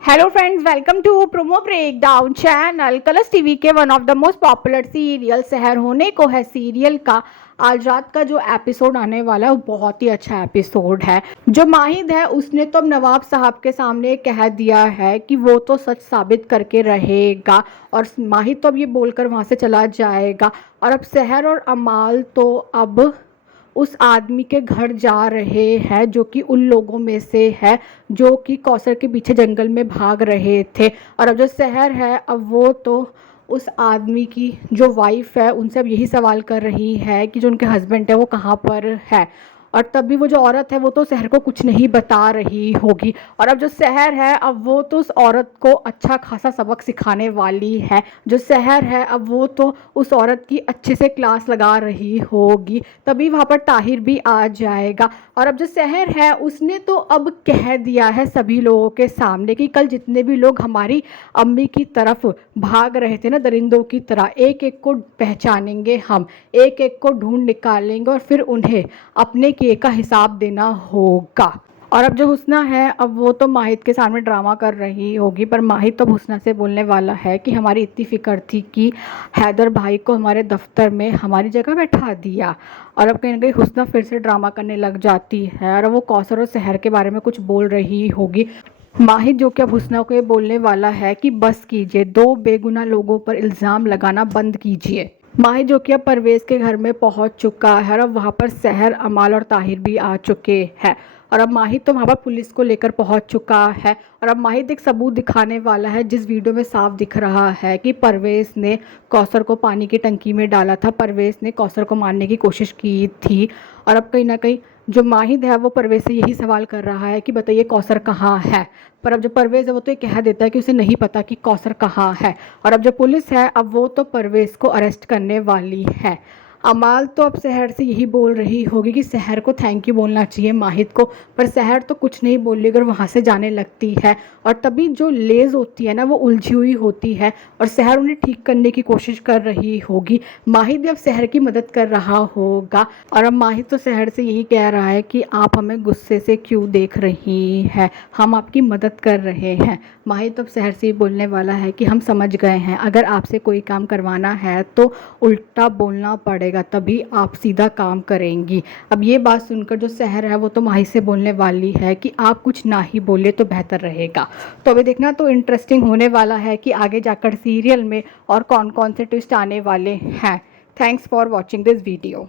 Hello friends, welcome to promo breakdown channel. Colors TV के one of the most popular serial शहर होने को है सीरियल का आज रात का जो एपिसोड आने वाला है वो बहुत ही अच्छा एपिसोड है। जो माहिद है उसने तो अब नवाब साहब के सामने कह दिया है कि वो तो सच साबित करके रहेगा और माहिद तो अब ये बोलकर वहाँ से चला जाएगा। और अब शहर और अमाल तो अब उस आदमी के घर जा रहे हैं जो कि उन लोगों में से है जो कि कौसर के पीछे जंगल में भाग रहे थे। और अब जो शहर है अब वो तो उस आदमी की जो वाइफ है उनसे अब यही सवाल कर रही है कि जो उनके हस्बैंड है वो कहाँ पर है। और तब भी वो जो औरत है वो तो शहर को कुछ नहीं बता रही होगी। और अब जो शहर है अब वो तो उस औरत को अच्छा खासा सबक सिखाने वाली है। जो शहर है अब वो तो उस औरत की अच्छे से क्लास लगा रही होगी। तभी वहाँ पर ताहिर भी आ जाएगा। और अब जो शहर है उसने तो अब कह दिया है सभी लोगों के सामने कि कल जितने भी लोग हमारी अम्मी की तरफ भाग रहे थे ना दरिंदों की तरह, एक एक को पहचानेंगे हम, एक एक को ढूंढ निकालेंगे और फिर उन्हें अपने किए का हिसाब देना होगा। और अब जो हुस्ना है अब वो तो माहिद के सामने ड्रामा कर रही होगी, पर माहिद तो हुस्ना से बोलने वाला है कि हमारी इतनी फ़िक्र थी कि हैदर भाई को हमारे दफ्तर में हमारी जगह बैठा दिया। और अब कहीं ना कहीं हुस्ना फिर से ड्रामा करने लग जाती है और वो कौसर और शहर के बारे में कुछ बोल रही होगी। माहिद जो कि अब हुस्ना को ये बोलने वाला है कि बस कीजिए, दो बेगुनाह लोगों पर इल्ज़ाम लगाना बंद कीजिए। माहिद जो कि अब परवेज़ के घर में पहुंच चुका है और अब वहाँ पर शहर, अमाल और ताहिर भी आ चुके हैं। और अब माहिद तो वहाँ पर पुलिस को लेकर पहुंच चुका है। और अब माहिद एक सबूत दिखाने वाला है जिस वीडियो में साफ दिख रहा है कि परवेज़ ने कौसर को पानी की टंकी में डाला था, परवेज़ ने कौसर को मारने की कोशिश की थी। और अब कहीं ना कहीं जो माहिद है वो परवेज़ से यही सवाल कर रहा है कि बताइए कौसर कहाँ है। पर अब जो परवेज़ है वो तो ये कह देता है कि उसे नहीं पता कि कौसर कहाँ है। और अब जो पुलिस है अब वो तो परवेज़ को अरेस्ट करने वाली है। अमाल तो अब शहर से यही बोल रही होगी कि शहर को थैंक यू बोलना चाहिए माहिद को, पर शहर तो कुछ नहीं बोल रही अगर वहाँ से जाने लगती है। और तभी जो लेज़ होती है ना वो उलझी हुई होती है और शहर उन्हें ठीक करने की कोशिश कर रही होगी। माहिद भी अब शहर की मदद कर रहा होगा। और अब माहिद तो शहर से यही कह रहा है कि आप हमें गुस्से से क्यों देख रही हैं, हम आपकी मदद कर रहे हैं। माहिद तो अब शहर से ही बोलने वाला है कि हम समझ गए हैं, अगर आपसे कोई काम करवाना है तो उल्टा बोलना पड़ेगा तभी आप सीधा काम करेंगी। अब ये बात सुनकर जो शहर है वो तो माहिद से बोलने वाली है कि आप कुछ ना ही बोले तो बेहतर रहेगा। तो अभी देखना तो इंटरेस्टिंग होने वाला है कि आगे जाकर सीरियल में और कौन कौन से ट्विस्ट आने वाले हैं। Thanks for watching this video.